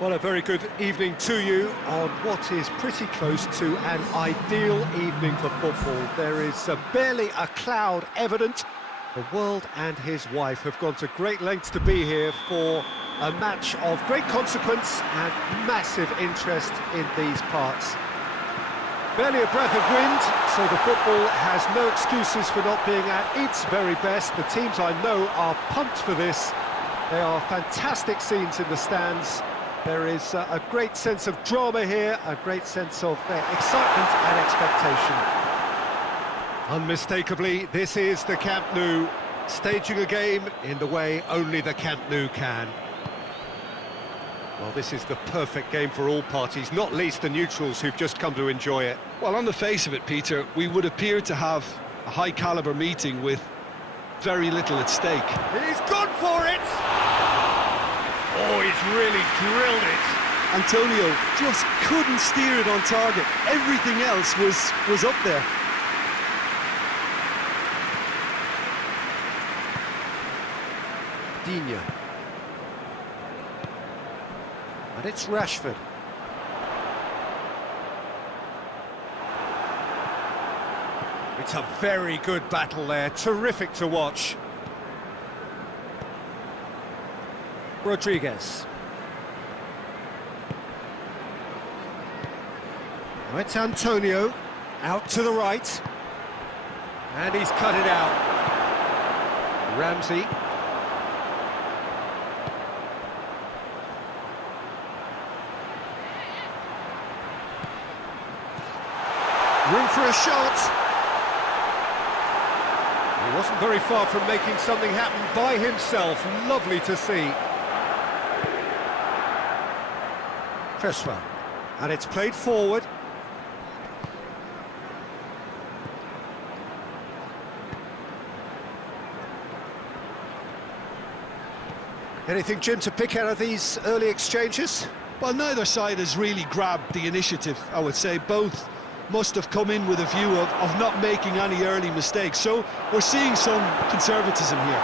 Well, a very good evening to you on what is pretty close to an ideal evening for football. There is barely a cloud evident. The world and his wife have gone to great lengths to be here for a match of great consequence and massive interest in these parts. Barely a breath of wind, so the football has no excuses for not being at its very best. The teams I know are pumped for this. There are fantastic scenes in the stands. There is a great sense of drama here, a great sense of excitement and expectation. Unmistakably, this is the Camp Nou, staging a game in the way only the Camp Nou can. Well, this is the perfect game for all parties, not least the neutrals who've just come to enjoy it. Well, on the face of it, Peter, we would appear to have a high-caliber meeting with very little at stake. He's gone for it! Oh, he's really drilled it. Antonio just couldn't steer it on target. Everything else was up there. Digne. And it's Rashford. It's a very good battle there, terrific to watch. Rodriguez. Now it's Antonio, out to the right. And he's cut it out. Ramsey. Room for a shot. He wasn't very far from making something happen by himself. Lovely to see. Cresswell. And it's played forward. Anything, Jim, to pick out of these early exchanges? Well, neither side has really grabbed the initiative, I would say. Both must have come in with a view of not making any early mistakes. So we're seeing some conservatism here.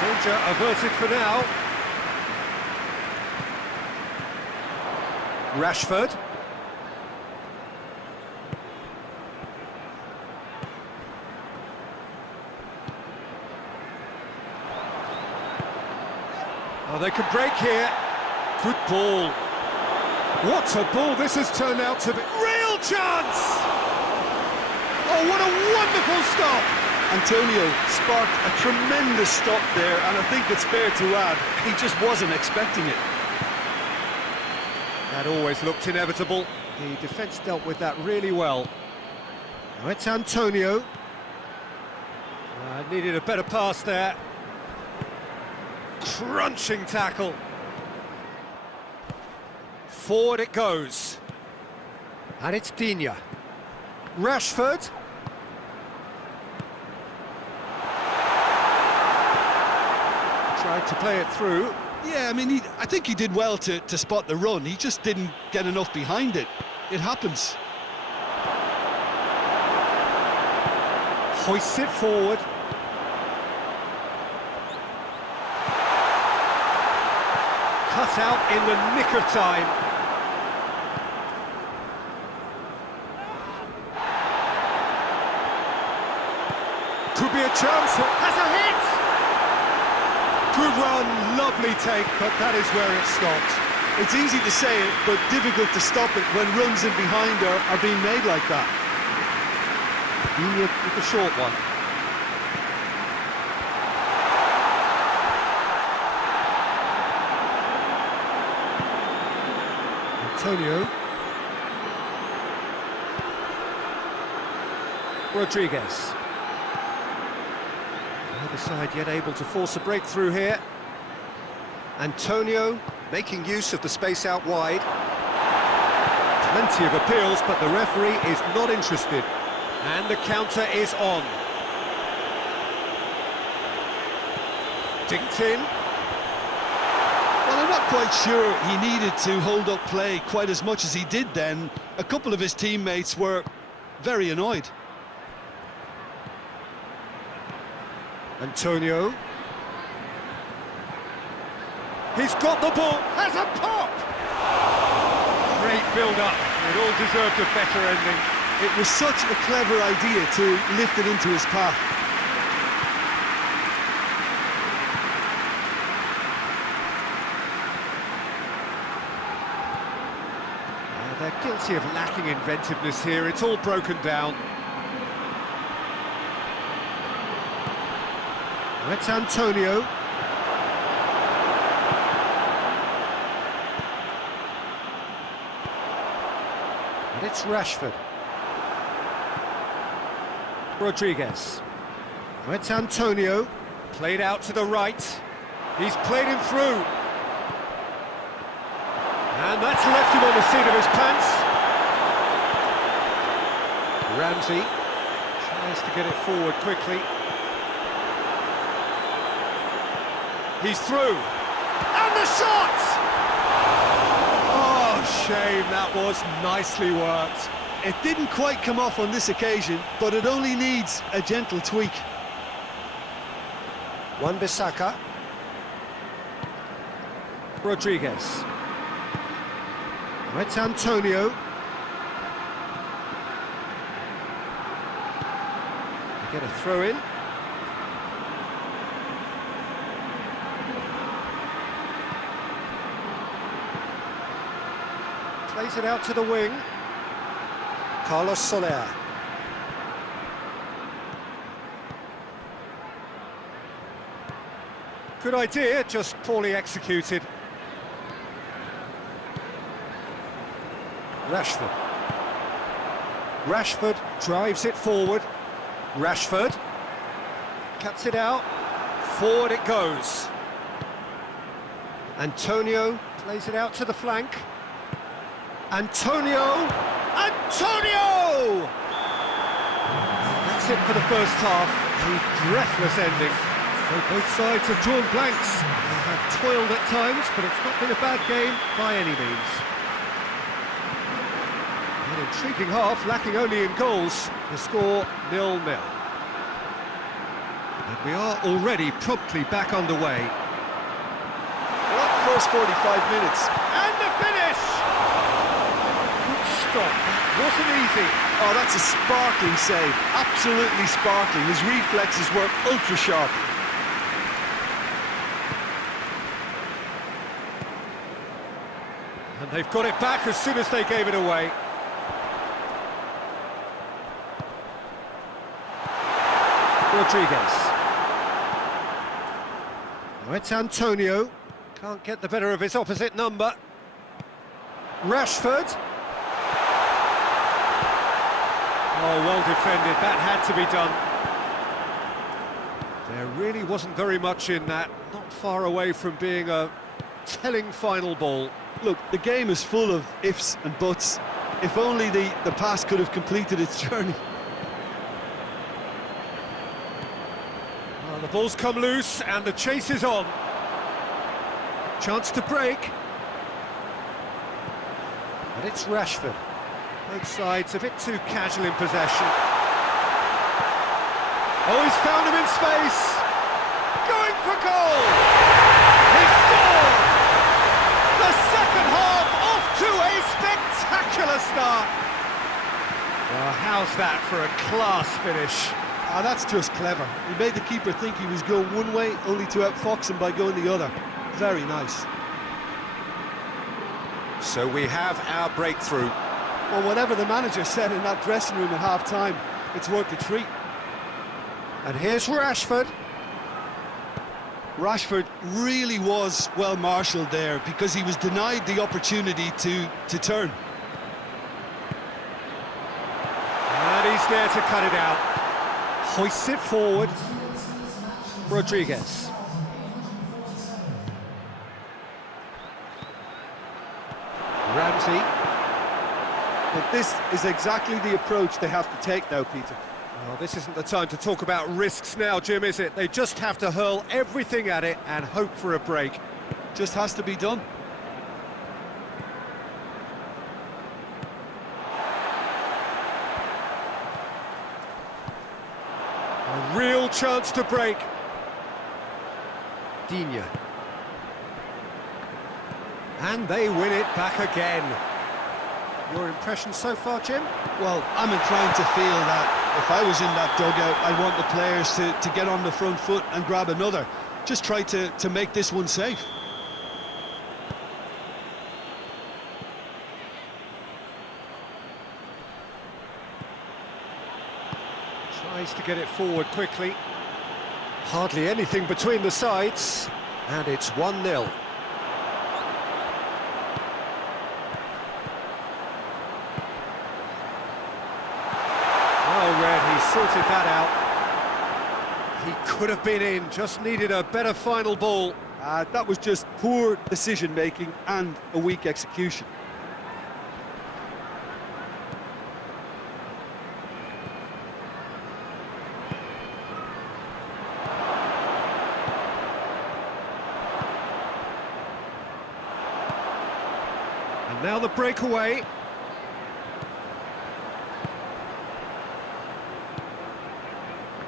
Danger averted for now. Rashford. Oh, they could break here. Good ball. What a ball this has turned out to be. Real chance! Oh, what a wonderful stop! Antonio sparked a tremendous stop there, and I think it's fair to add, he just wasn't expecting it. That always looked inevitable. The defence dealt with that really well. Now it's Antonio. Needed a better pass there. Crunching tackle. Forward it goes. And it's Digne. Rashford. Tried to play it through. Yeah, I mean, I think he did well to spot the run. He just didn't get enough behind it. It happens. Hoists it forward. Cut out in the nick of time. Could be a chance. Has a hit! Good run, lovely take, but that is where it stopped. It's easy to say it, but difficult to stop it when runs in behind are being made like that. Digne with the short one. Antonio. Rodriguez. Neither side yet able to force a breakthrough here. Antonio making use of the space out wide. Plenty of appeals, but the referee is not interested. And the counter is on. Dinked in. Well, I'm not quite sure he needed to hold up play quite as much as he did then. A couple of his teammates were very annoyed. Antonio. He's got the ball, has a pop! Great build-up, it all deserved a better ending. It was such a clever idea to lift it into his path. They're guilty of lacking inventiveness here, it's all broken down. It's Antonio. And it's Rashford. Rodriguez. It's Antonio. Played out to the right. He's played him through. And that's left him on the seat of his pants. Ramsey tries to get it forward quickly. He's through. And the shot! Oh, shame, that was nicely worked. It didn't quite come off on this occasion, but it only needs a gentle tweak. Wan-Bissaka. Rodriguez. It's Antonio. They get a throw in. Plays it out to the wing. Carlos Soler. Good idea, just poorly executed. Rashford. Rashford drives it forward. Rashford cuts it out. Forward it goes. Antonio plays it out to the flank. Antonio! Antonio! That's it for the first half. A breathless ending. So both sides have drawn blanks. They have toiled at times, but it's not been a bad game by any means. An intriguing half, lacking only in goals. The score 0-0. And we are already promptly back underway. Well, that first 45 minutes. And the finish! Good stop. That wasn't easy. Oh, that's a sparkling save. Absolutely sparkling. His reflexes were ultra sharp. And they've got it back as soon as they gave it away. Rodriguez. Oh, it's Antonio. Can't get the better of his opposite number. Rashford. Oh, well defended. That had to be done. There really wasn't very much in that. Not far away from being a telling final ball. Look, the game is full of ifs and buts. If only the pass could have completed its journey. Well, the ball's come loose and the chase is on. Chance to break. And it's Rashford. Both sides a bit too casual in possession. Oh, he's found him in space. Going for goal. He scored. The second half off to a spectacular start. Well, how's that for a class finish? Ah, that's just clever. He made the keeper think he was going one way, only to outfox him by going the other. Very nice. So we have our breakthrough. Well, whatever the manager said in that dressing room at half-time, it's worth the treat. And here's Rashford. Rashford really was well marshalled there because he was denied the opportunity to turn. And he's there to cut it out. Hoists it forward. Rodriguez. Ramsey. But this is exactly the approach they have to take now, Peter. Well, this isn't the time to talk about risks now, Jim, is it? They just have to hurl everything at it and hope for a break. Just has to be done. A real chance to break. Digne. And they win it back again. Your impression so far, Jim? Well, I'm inclined to feel that if I was in that dugout, I want the players to get on the front foot and grab another. Just try to make this one safe. Tries to get it forward quickly. Hardly anything between the sides, and it's 1-0. Well read, he sorted that out. He could have been in, just needed a better final ball. That was just poor decision-making and a weak execution. And now the breakaway.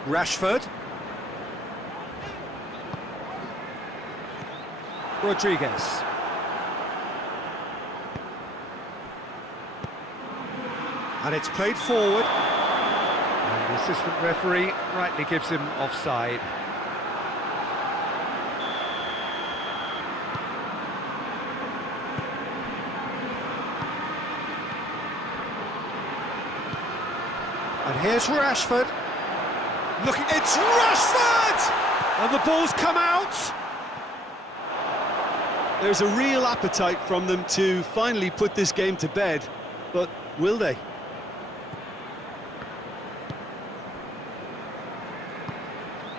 Rashford. Rodriguez. And it's played forward. And the assistant referee rightly gives him offside. And here's Rashford. Look, it's Rashford! And the ball's come out. There's a real appetite from them to finally put this game to bed, but will they?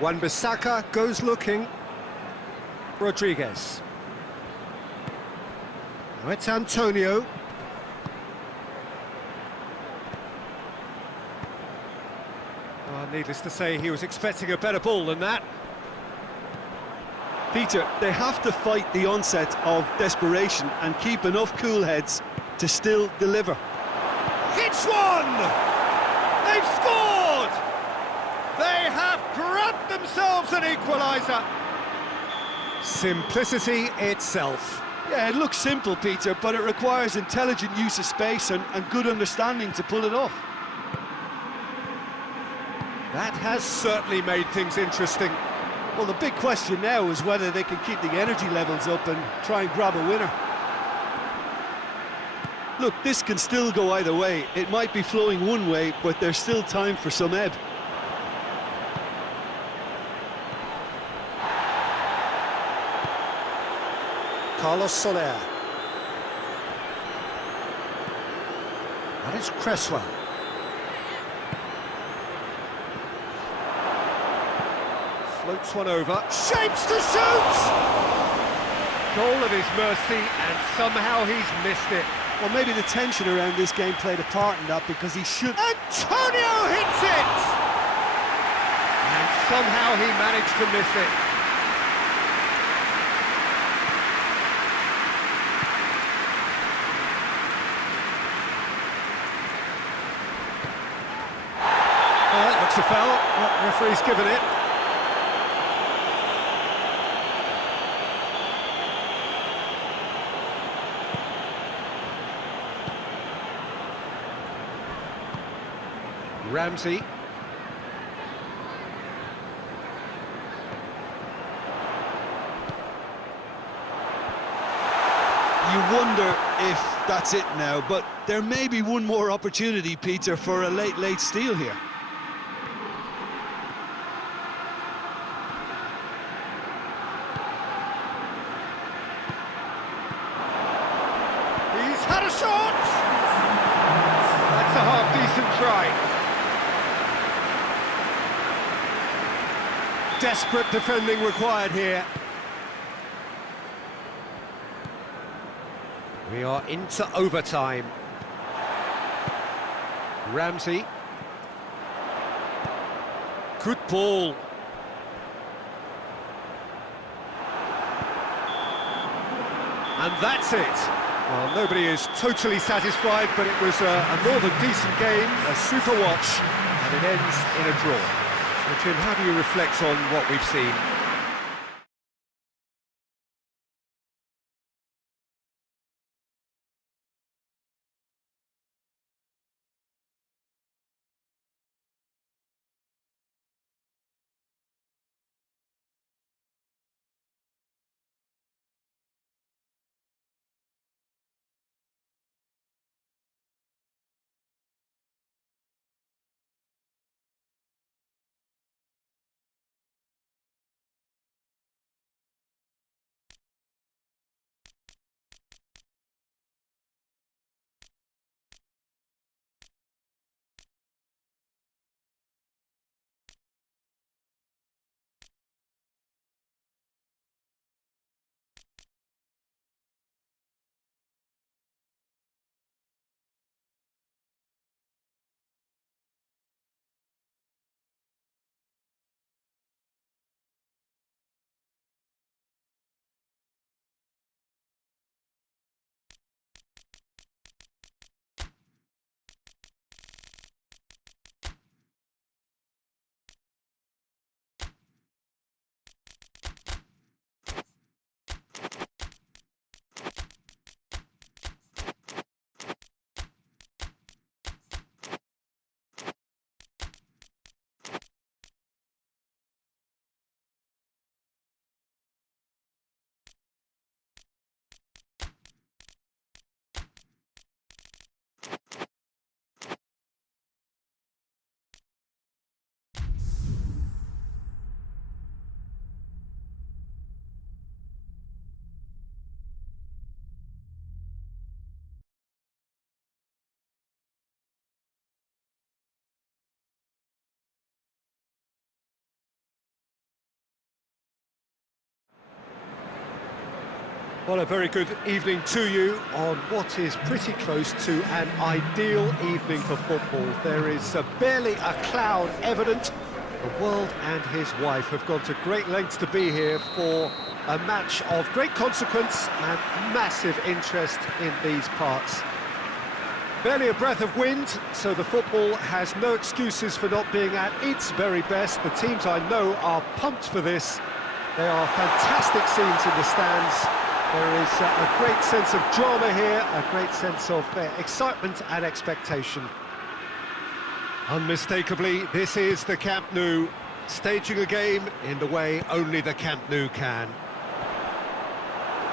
Wan-Bissaka goes looking. Rodriguez. Now it's Antonio. Needless to say, he was expecting a better ball than that. Peter, they have to fight the onset of desperation and keep enough cool heads to still deliver. Hits one! They've scored! They have grabbed themselves an equaliser. Simplicity itself. Yeah, it looks simple, Peter, but it requires intelligent use of space and good understanding to pull it off. That has certainly made things interesting. Well, the big question now is whether they can keep the energy levels up and try and grab a winner. Look, this can still go either way. It might be flowing one way, but there's still time for some ebb. Carlos Soler. That is Cresswell. Floats one over, shapes to shoot! Goal at his mercy, and somehow he's missed it. Well, maybe the tension around this game played a part in that, because he should... Antonio hits it! And somehow he managed to miss it. Well, that looks a foul. Well, referee's given it. Ramsey. You wonder if that's it now, but there may be one more opportunity, Peter, for a late steal here. He's had a shot! That's a half-decent try. Desperate defending required here. We are into overtime. Ramsey. Good ball. And that's it. Well, nobody is totally satisfied, but it was a more than decent game, a super watch, and it ends in a draw. So, Jim, how do you reflect on what we've seen? Well, a very good evening to you on what is pretty close to an ideal evening for football. There is barely a cloud evident. The world and his wife have gone to great lengths to be here for a match of great consequence and massive interest in these parts. Barely a breath of wind, so the football has no excuses for not being at its very best. The teams I know are pumped for this. They are fantastic scenes in the stands. There is a great sense of drama here, a great sense of excitement and expectation. Unmistakably, this is the Camp Nou, staging a game in the way only the Camp Nou can.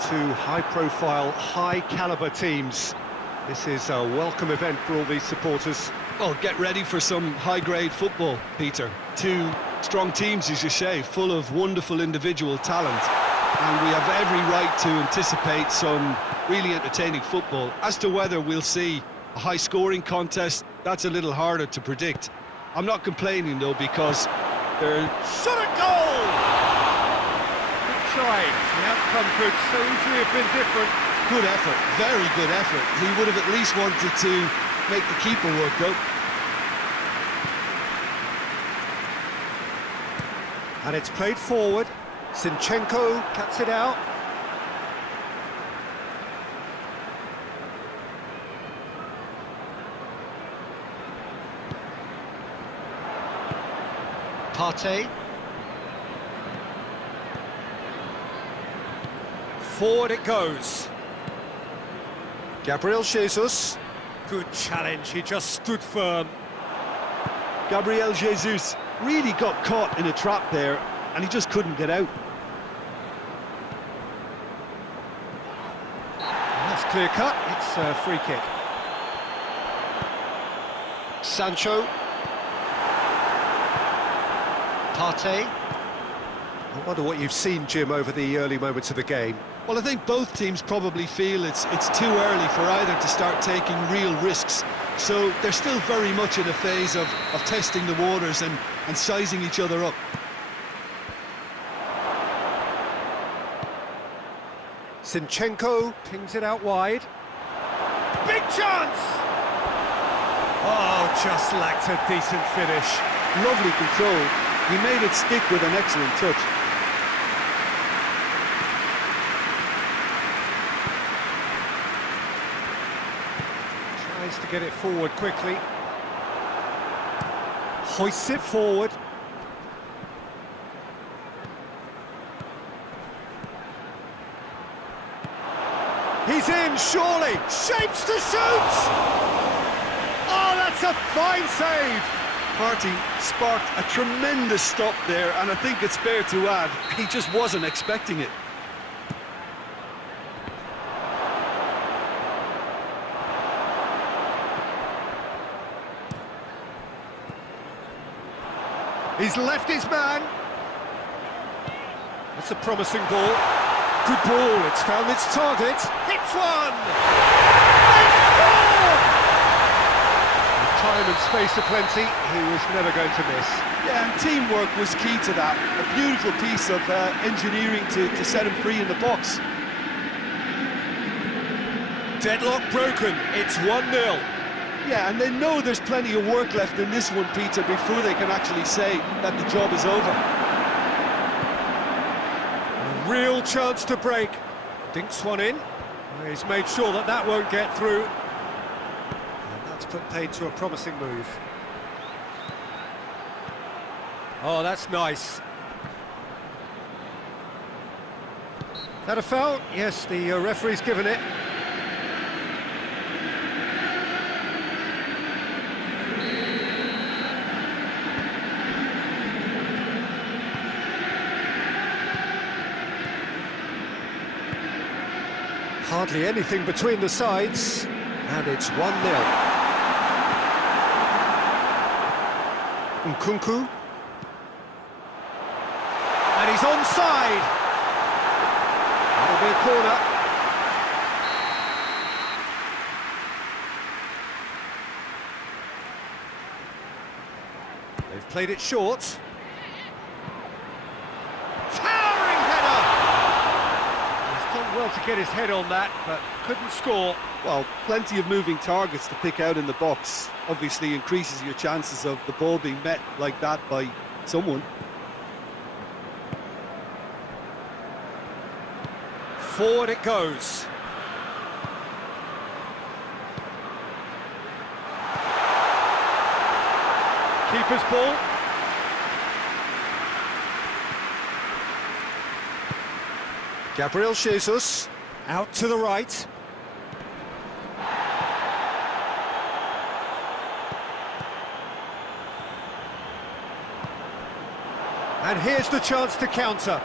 Two high-profile, high-caliber teams. This is a welcome event for all these supporters. Well, get ready for some high-grade football, Peter. Two strong teams, as you say, full of wonderful individual talent. And we have every right to anticipate some really entertaining football. As to whether we'll see a high-scoring contest, that's a little harder to predict. I'm not complaining, though, because they're... Shot at goal! Good try. The outcome could so easily have been different. Good effort, very good effort. He would have at least wanted to make the keeper work, though. And it's played forward. Zinchenko cuts it out. Partey. Forward it goes. Gabriel Jesus. Good challenge, he just stood firm. Gabriel Jesus really got caught in a trap there, and he just couldn't get out. That's clear cut, it's a free kick. Sancho. Partey. I wonder what you've seen, Jim, over the early moments of the game. Well, I think both teams probably feel it's too early for either to start taking real risks. So they're still very much in a phase of testing the waters and sizing each other up. Zinchenko pings it out wide. Big chance! Oh, just lacked a decent finish. Lovely control. He made it stick with an excellent touch. Tries to get it forward quickly. Hoists it forward. He's in, surely! Shapes to shoot! Oh, that's a fine save! Partey sparked a tremendous stop there, and I think it's fair to add, he just wasn't expecting it. He's left his man. That's a promising ball. Good ball, it's found its target. Hits one! They score! With time and space aplenty, he was never going to miss. Yeah, and teamwork was key to that. A beautiful piece of engineering to set him free in the box. Deadlock broken, it's 1-0. Yeah, and they know there's plenty of work left in this one, Peter, before they can actually say that the job is over. A real chance to break. Dinks one in. He's made sure that that won't get through. And that's put paid to a promising move. Oh, that's nice. Is that a foul? Yes, the referee's given it. Hardly anything between the sides, and it's 1-0. Nkunku. And he's onside. That'll be a corner. They've played it short. Towering header! He's done well Tried to get his head on that, but couldn't score. Well, plenty of moving targets to pick out in the box. Obviously increases your chances of the ball being met like that by someone. Forward it goes. Keeper's ball. Gabriel Jesus out to the right. And here's the chance to counter.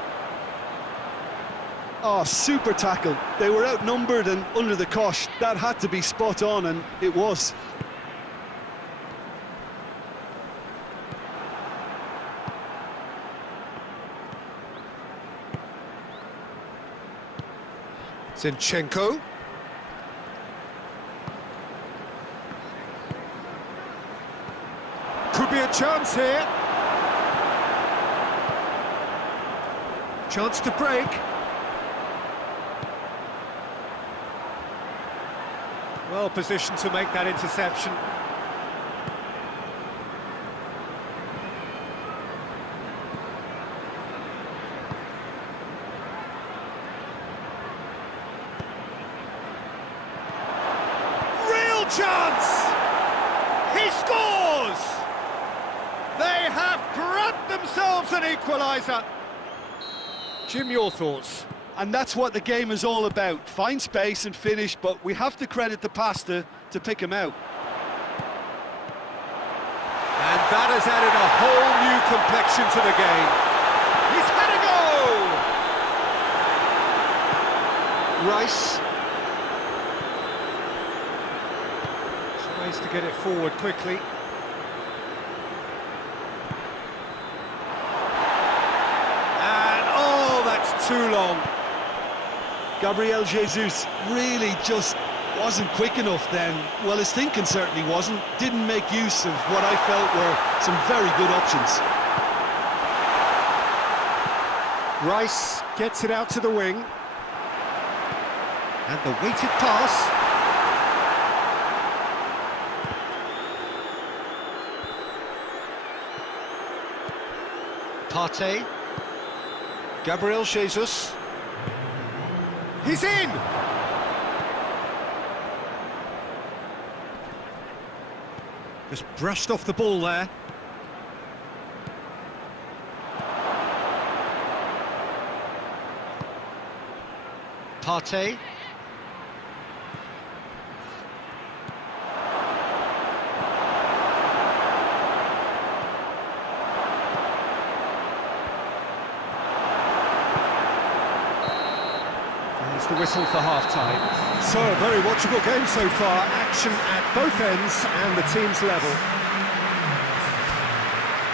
Oh, super tackle. They were outnumbered and under the cosh. That had to be spot on, and it was. Zinchenko. Could be a chance here. Chance to break. Well positioned to make that interception. Real chance! He scores! They have grabbed themselves an equaliser. Jim, your thoughts? And that's what the game is all about. Find space and finish, but we have to credit the pasta to pick him out. And that has added a whole new complexion to the game. He's had a goal! Rice. Tries to get it forward quickly. And, oh, that's too long. Gabriel Jesus really just wasn't quick enough then. Well, his thinking certainly wasn't. Didn't make use of what I felt were some very good options. Rice gets it out to the wing. And the weighted pass. Partey. Gabriel Jesus. He's in! Just brushed off the ball there. Partey. The whistle for half-time. So, a very watchable game so far. Action at both ends and the team's level.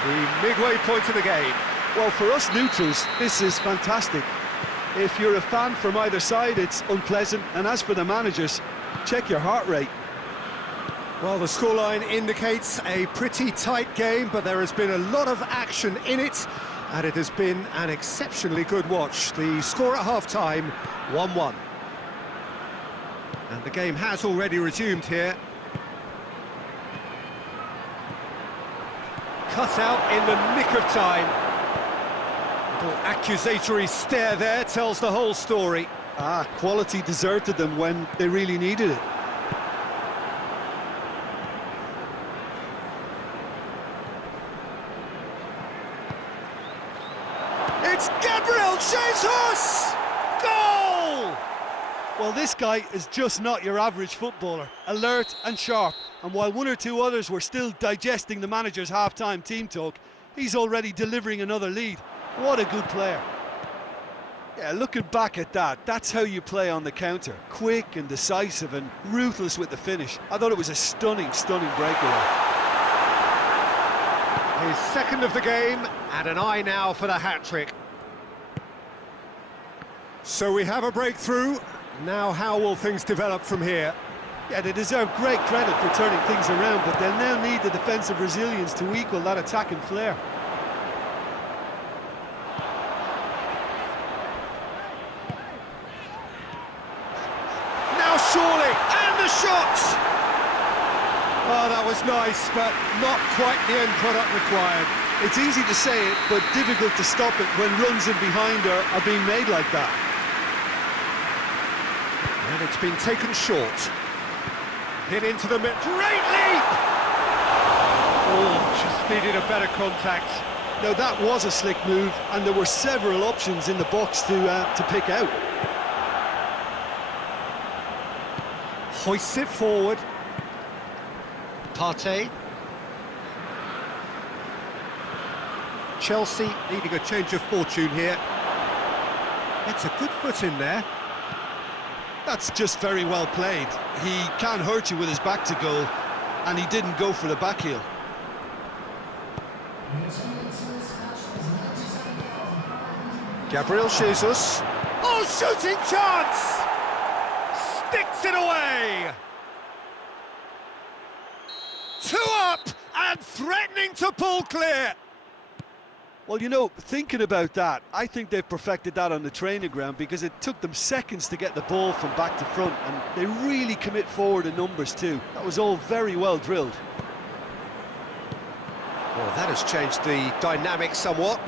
The midway point of the game. Well, for us neutrals, this is fantastic. If you're a fan from either side, it's unpleasant. And as for the managers, check your heart rate. Well, the scoreline indicates a pretty tight game, but there has been a lot of action in it, and it has been an exceptionally good watch. The score at half-time, 1-1. And the game has already resumed here. Cut out in the nick of time. Little accusatory stare there tells the whole story. Quality deserted them when they really needed it. It's Gabriel Jesus! Goal! Well, this guy is just not your average footballer. Alert and sharp. And while one or two others were still digesting the manager's half-time team talk, he's already delivering another lead. What a good player. Yeah, looking back at that, that's how you play on the counter. Quick and decisive and ruthless with the finish. I thought it was a stunning, stunning breakaway. His second of the game, and an eye now for the hat-trick. So we have a breakthrough. Now how will things develop from here? Yeah, they deserve great credit for turning things around, but they'll now need the defensive resilience to equal that attacking flair. shot! Oh, that was nice, but not quite the end product required. It's easy to say it, but difficult to stop it when runs in behind are being made like that. And it's been taken short. Hit into the mid. Great leap! Oh, just needed a better contact. Now that was a slick move, and there were several options in the box to pick out. Hoists it forward. Partey. Chelsea needing a change of fortune here. It's a good foot in there. That's just very well played. He can hurt you with his back to goal, and he didn't go for the back heel. Gabriel Jesus. Oh, shooting chance! Sticks it away! 2 up and threatening to pull clear. Well, you know, thinking about that, I think they've perfected that on the training ground because it took them seconds to get the ball from back to front, and they really commit forward in numbers too. That was all very well drilled. Well, that has changed the dynamic somewhat.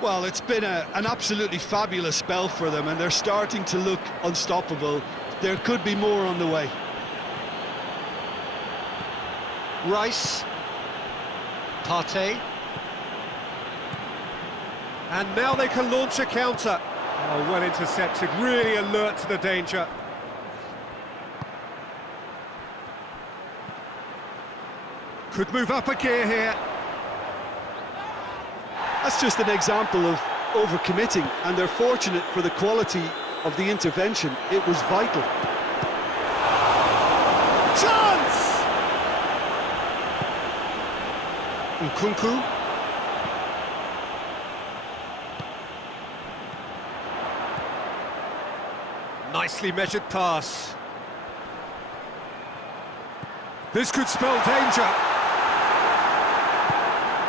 Well, it's been an absolutely fabulous spell for them, and they're starting to look unstoppable. There could be more on the way. Rice. Partey. And now they can launch a counter. Oh, well intercepted, really alert to the danger. Could move up a gear here. That's just an example of overcommitting, and they're fortunate for the quality of the intervention. It was vital. Chance! Nkunku. Nicely measured pass. This could spell danger.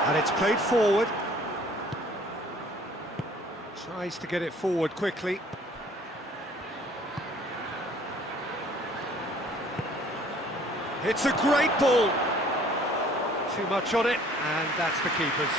And it's played forward. Tries to get it forward quickly. It's a great ball. Too much on it, and that's the keeper's.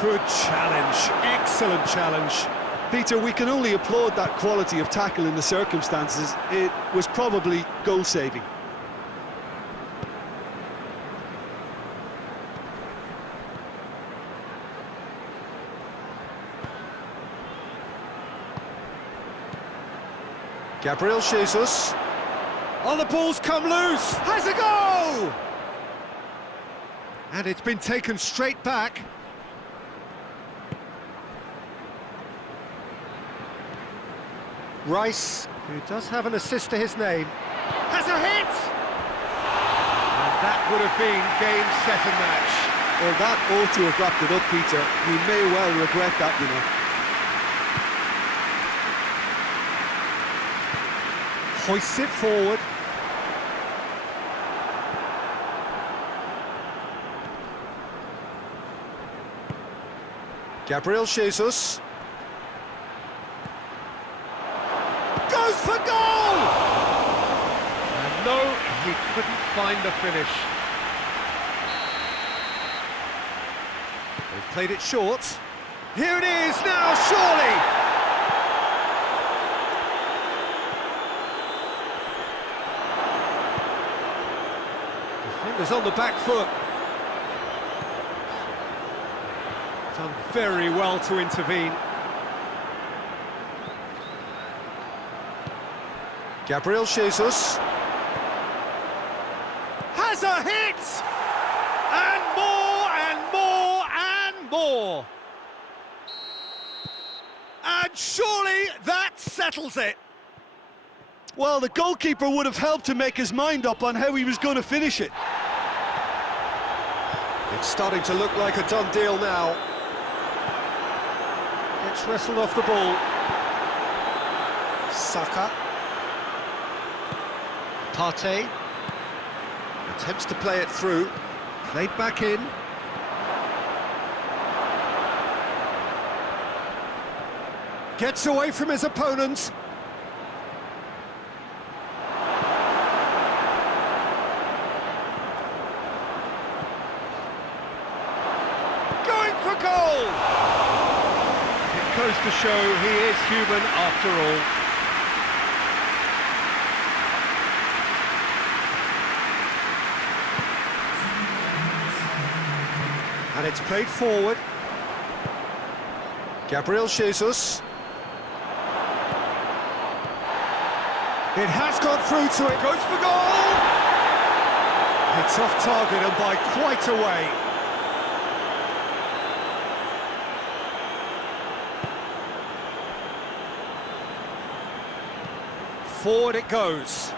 Good challenge, excellent challenge. Peter, we can only applaud that quality of tackle in the circumstances. It was probably goal-saving. Gabriel Jesus. Oh, the ball's come loose. Has a go! And it's been taken straight back. Rice, who does have an assist to his name, has a hit! And that would have been game, set and match. Well, that ought to have wrapped it up, Peter. He may well regret that, you know. Hoists it forward. Gabriel Jesus. Goes for goal! And no, he couldn't find the finish. They've played it short. Here it is now, surely! Defenders on the back foot. Done very well to intervene. Gabriel Jesus has a hit! And more and more and more! And surely that settles it! Well, the goalkeeper would have helped to make his mind up on how he was going to finish it. It's starting to look like a done deal now. Gets wrestled off the ball. Saka. Partey attempts to play it through, played back in. Gets away from his opponent. Going for goal! It goes to show he is human after all. And it's played forward. Gabriel Jesus. It has got through to it, goes for goal! It's off target and by quite a way. Forward it goes.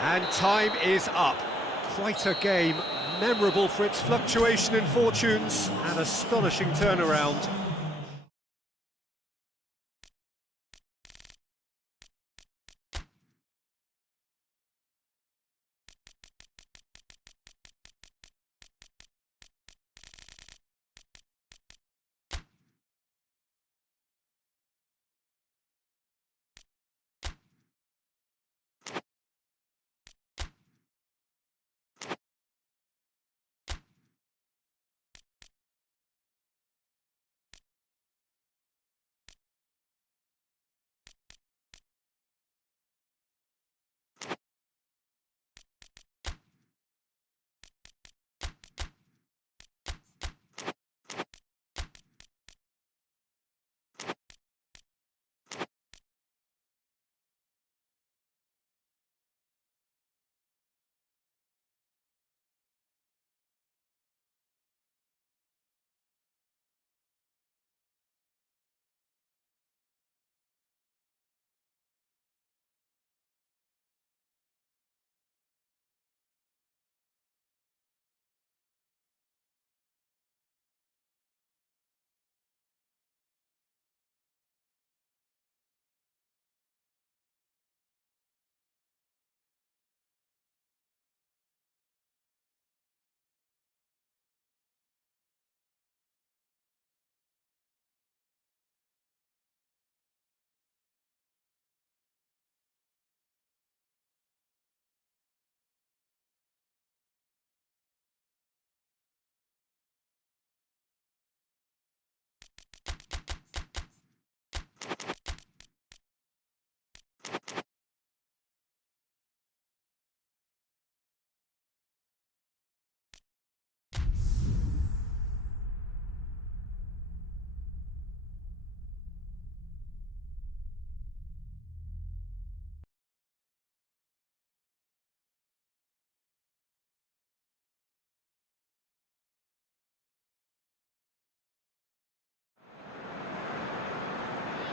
And time is up. Quite a game, memorable for its fluctuation in fortunes and astonishing turnaround.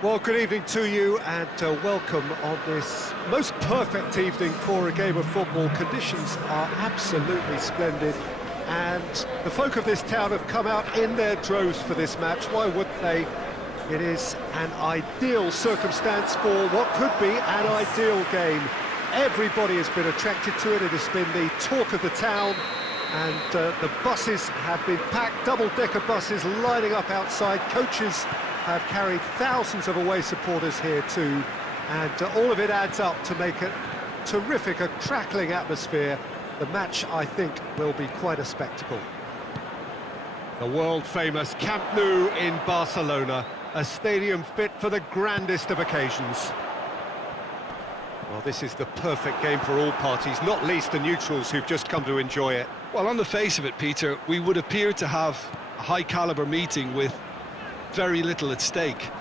Well, good evening to you and welcome on this most perfect evening for a game of football. Conditions are absolutely splendid and the folk of this town have come out in their droves for this match. Why wouldn't they? It is an ideal circumstance for what could be an ideal game. Everybody has been attracted to it. It has been the talk of the town and the buses have been packed, double-decker buses lining up outside. Coaches have carried thousands of away supporters here too, and all of it adds up to make it terrific, a crackling atmosphere. The match, I think, will be quite a spectacle. The world-famous Camp Nou in Barcelona, a stadium fit for the grandest of occasions. Well, this is the perfect game for all parties, not least the neutrals who've just come to enjoy it. Well, on the face of it, Peter, we would appear to have a high-caliber meeting with very little at stake.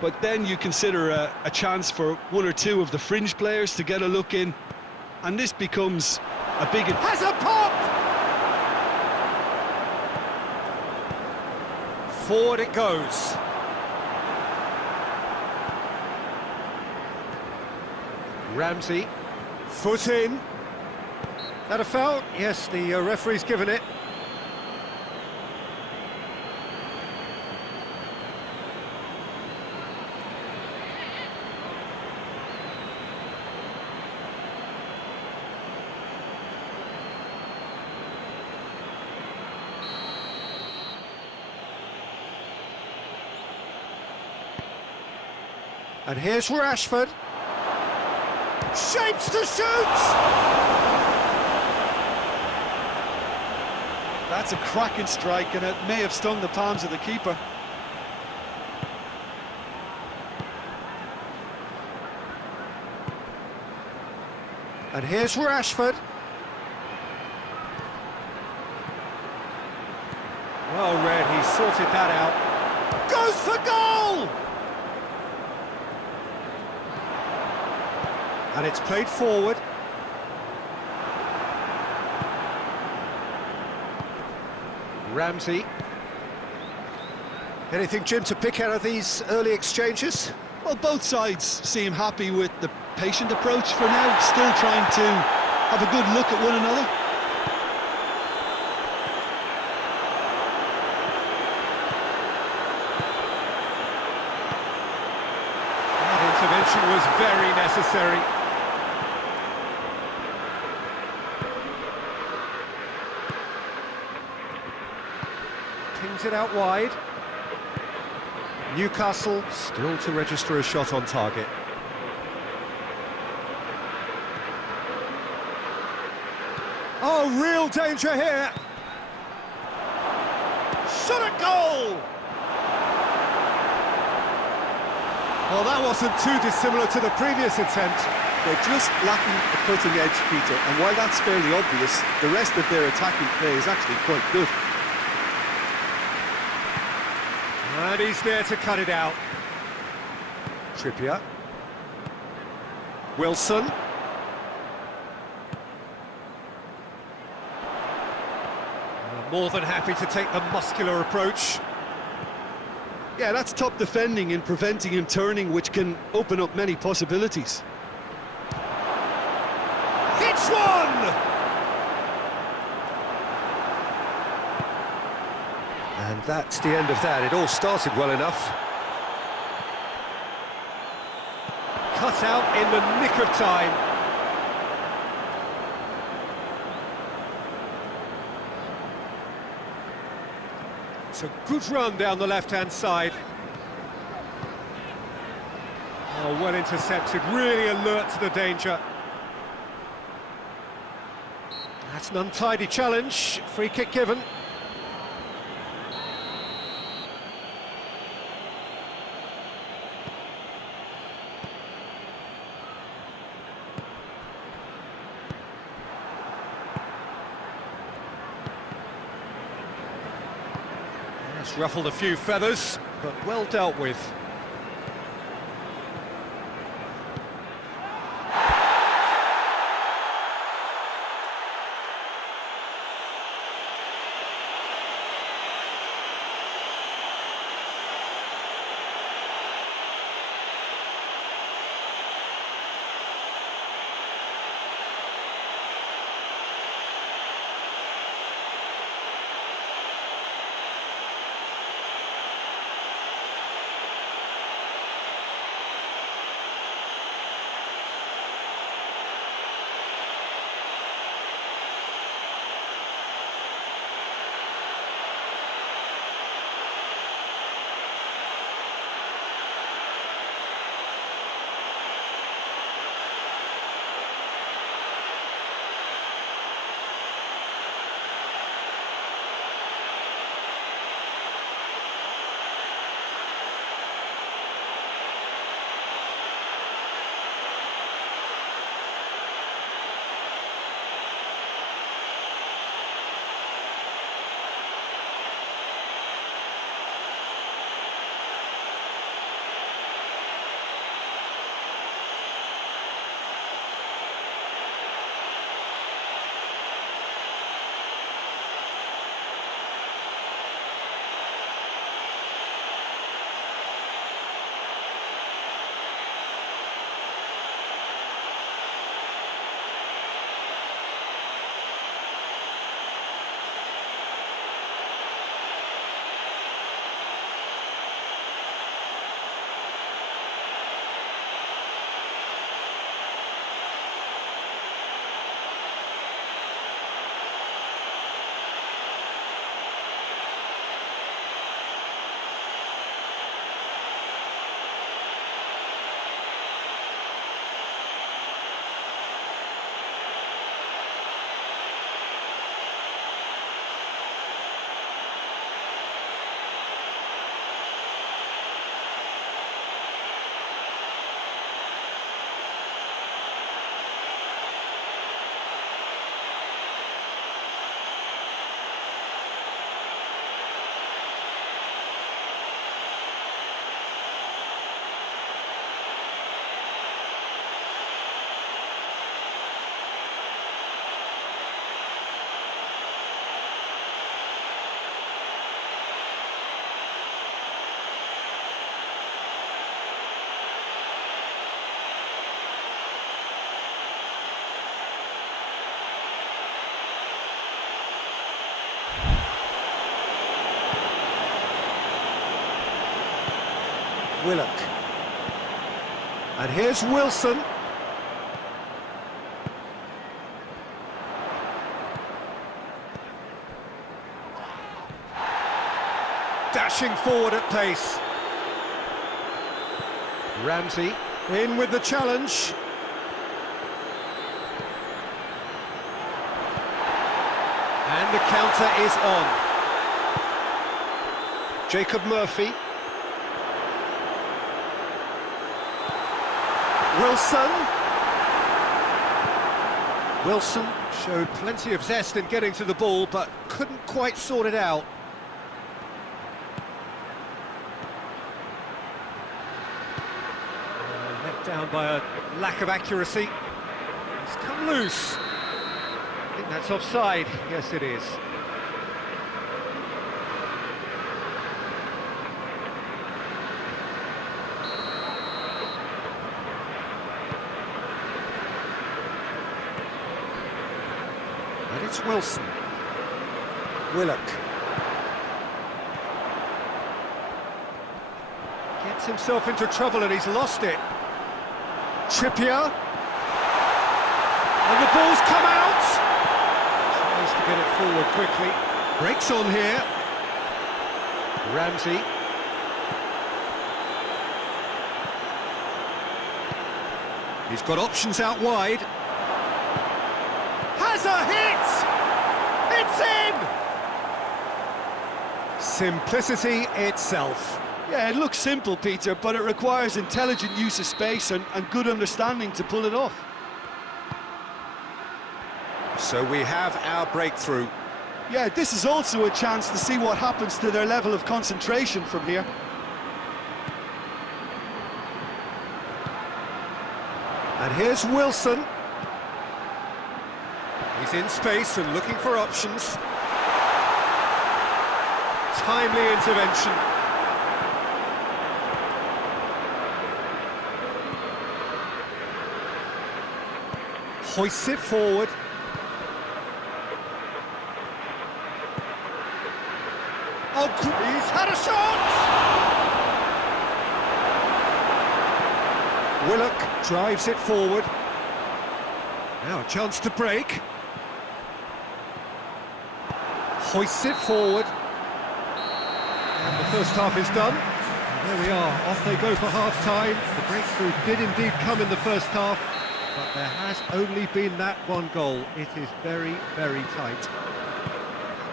But then you consider a chance for one or two of the fringe players to get a look in, and this becomes a big... Has a pop! Forward it goes. Ramsey, foot in. That a foul? Yes, the referee's given it. And here's Rashford. Shapes to shoot! That's a cracking strike, and it may have stung the palms of the keeper. And here's Rashford. Well read, he sorted that out. Goes for goal! And it's played forward. Ramsey. Anything, Jim, to pick out of these early exchanges? Well, both sides seem happy with the patient approach for now, still trying to have a good look at one another. That intervention was very necessary. Pings it out wide. Newcastle still to register a shot on target. Oh, real danger here! Shot at goal! Well, that wasn't too dissimilar to the previous attempt. They're just lacking a cutting edge, Peter, and while that's fairly obvious, the rest of their attacking play is actually quite good. And he's there to cut it out. Trippier. Wilson. More than happy to take the muscular approach. Yeah, that's top defending and preventing him turning, which can open up many possibilities. Hits one! And that's the end of that. It all started well enough. Cut out in the nick of time. It's a good run down the left-hand side. Oh, well intercepted, really alert to the danger. That's an untidy challenge, free kick given. It's ruffled a few feathers, but well dealt with. Willock. And here's Wilson. Dashing forward at pace. Ramsey in with the challenge. And the counter is on. Jacob Murphy. Wilson. Wilson showed plenty of zest in getting to the ball, but couldn't quite sort it out. Let down by a lack of accuracy. It's come loose. I think that's offside. Yes, it is. And it's Wilson. Willock. Gets himself into trouble and he's lost it. Trippier. And the ball's come out. Tries to get it forward quickly. Breaks on here. Ramsey. He's got options out wide. Has a hit! It's in! Simplicity itself. Yeah, it looks simple, Peter, but it requires intelligent use of space and good understanding to pull it off. So we have our breakthrough. Yeah, this is also a chance to see what happens to their level of concentration from here. And here's Wilson. He's in space and looking for options. Timely intervention. Hoists it forward. Oh, he's had a shot! Willock drives it forward. Now a chance to break. Hoists it forward. And the first half is done. And there we are, off they go for half-time. The breakthrough did indeed come in the first half, but there has only been that one goal. It is very, very tight.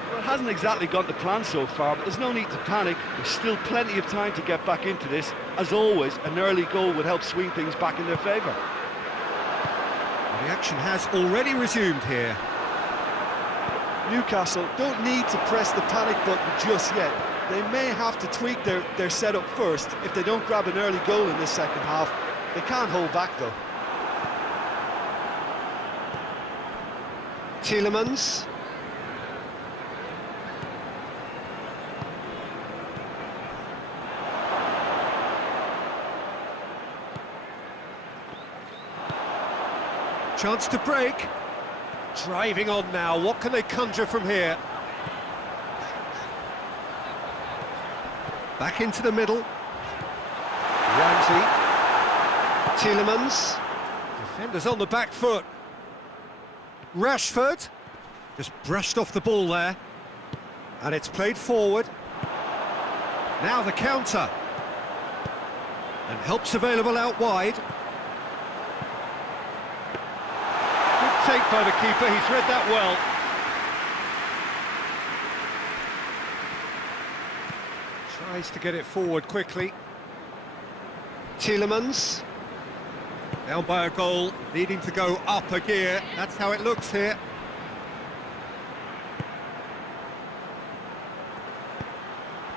Well, it hasn't exactly gone to plan so far, but there's no need to panic. There's still plenty of time to get back into this. As always, an early goal would help swing things back in their favour. The action has already resumed here. Newcastle don't need to press the panic button just yet. They may have to tweak their setup first. If they don't grab an early goal in this second half, they can't hold back though. Tielemans. Chance to break. Driving on now, what can they conjure from here? Back into the middle. Ramsey. Tielemans. Defenders on the back foot. Rashford. Just brushed off the ball there. And it's played forward. Now the counter. And help's available out wide. Good take by the keeper, he's read that well. Tries to get it forward quickly. Tielemans. Down by a goal, needing to go up a gear. That's how it looks here.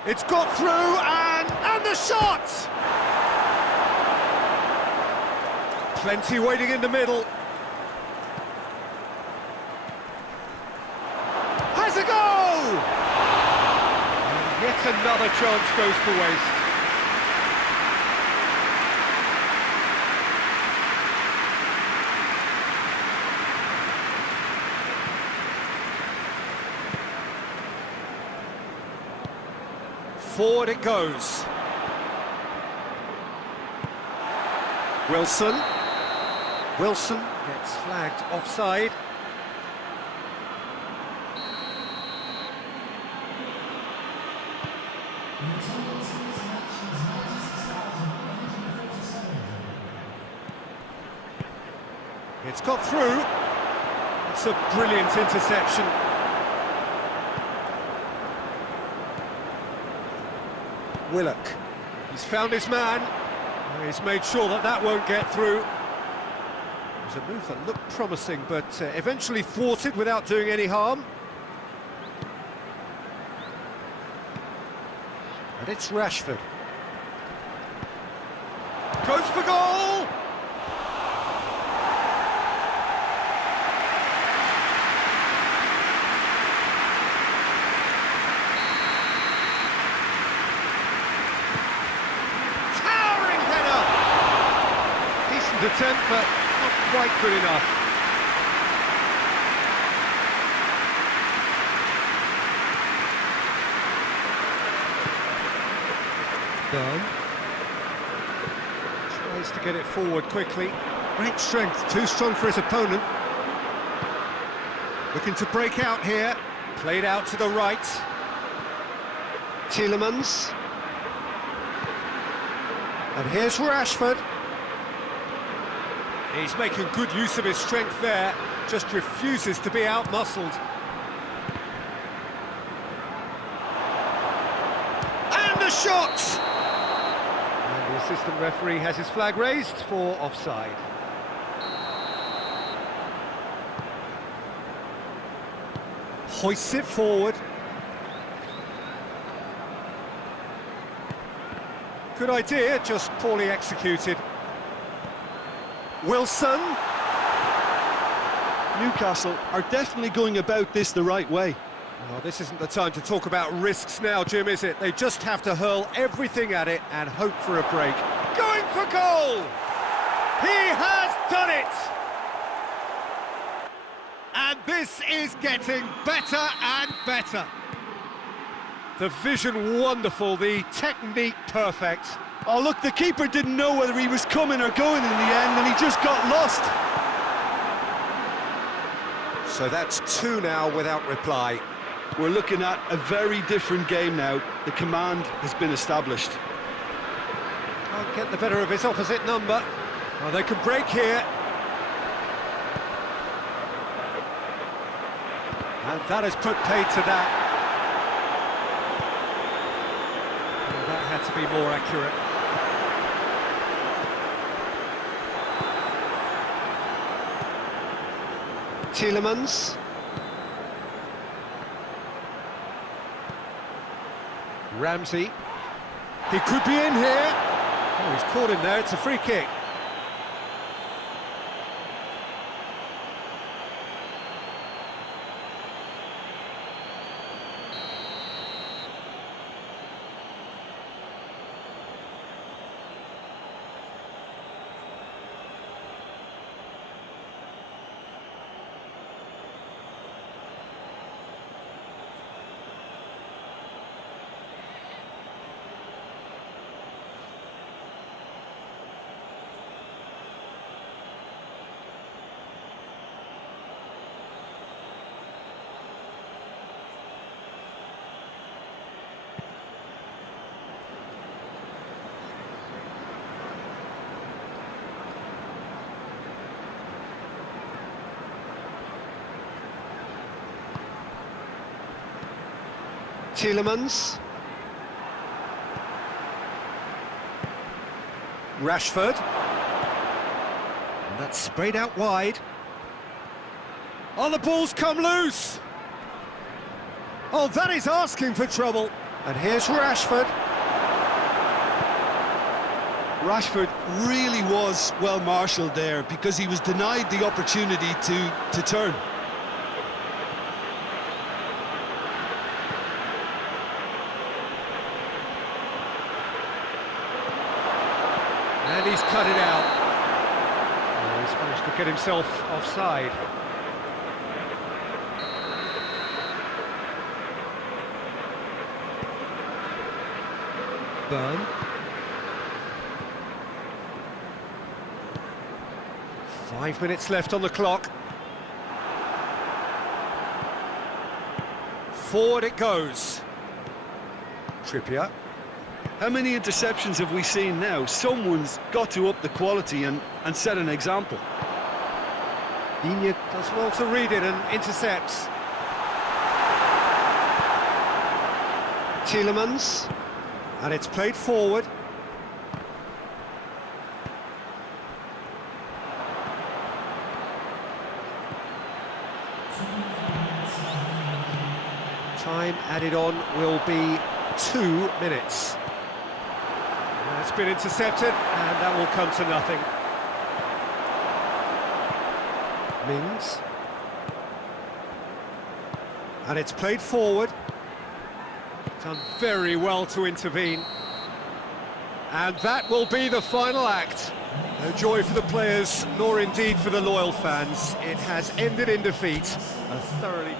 It's got through and the shot! Plenty waiting in the middle. Has a go! And yet another chance goes to waste. Forward it goes. Wilson. Wilson gets flagged offside. It's got through. It's a brilliant interception. Willock. He's found his man. He's made sure that that won't get through. It was a move that looked promising, but eventually thwarted without doing any harm. And it's Rashford. Goes for goal! Attempt, but not quite good enough. Byrne tries to get it forward quickly. Great strength, too strong for his opponent. Looking to break out here. Played out to the right. Tielemans. And here's Rashford. He's making good use of his strength there, just refuses to be out-muscled. And a shot! And the assistant referee has his flag raised for offside. Hoists it forward. Good idea, just poorly executed. Wilson. Newcastle are definitely going about this the right way. Well, this isn't the time to talk about risks now, Jim, is it? They just have to hurl everything at it and hope for a break. Going for goal! He has done it! And this is getting better and better. The vision wonderful, the technique perfect. Oh, look, the keeper didn't know whether he was coming or going in the end, and he just got lost. So that's two now without reply. We're looking at a very different game now. The command has been established. Can't get the better of his opposite number. Well, they can break here. And that has put paid to that. Well, that had to be more accurate. Tielemans. Ramsey. He could be in here. Oh, he's caught him there. It's a free kick. Tielemans. Rashford. And that's sprayed out wide. Oh, the ball's come loose! Oh, that is asking for trouble. And here's Rashford. Rashford really was well marshalled there because he was denied the opportunity to turn. And he's cut it out. Oh, he's managed to get himself offside. Byrne. 5 minutes left on the clock. Forward it goes. Trippier. How many interceptions have we seen now? Someone's got to up the quality and set an example. Digne does well to read it and intercepts. Tielemans. And it's played forward. Time added on will be 2 minutes. It's been intercepted, and that will come to nothing. Mings. And it's played forward. Done very well to intervene. And that will be the final act. No joy for the players, nor indeed for the loyal fans. It has ended in defeat. A thoroughly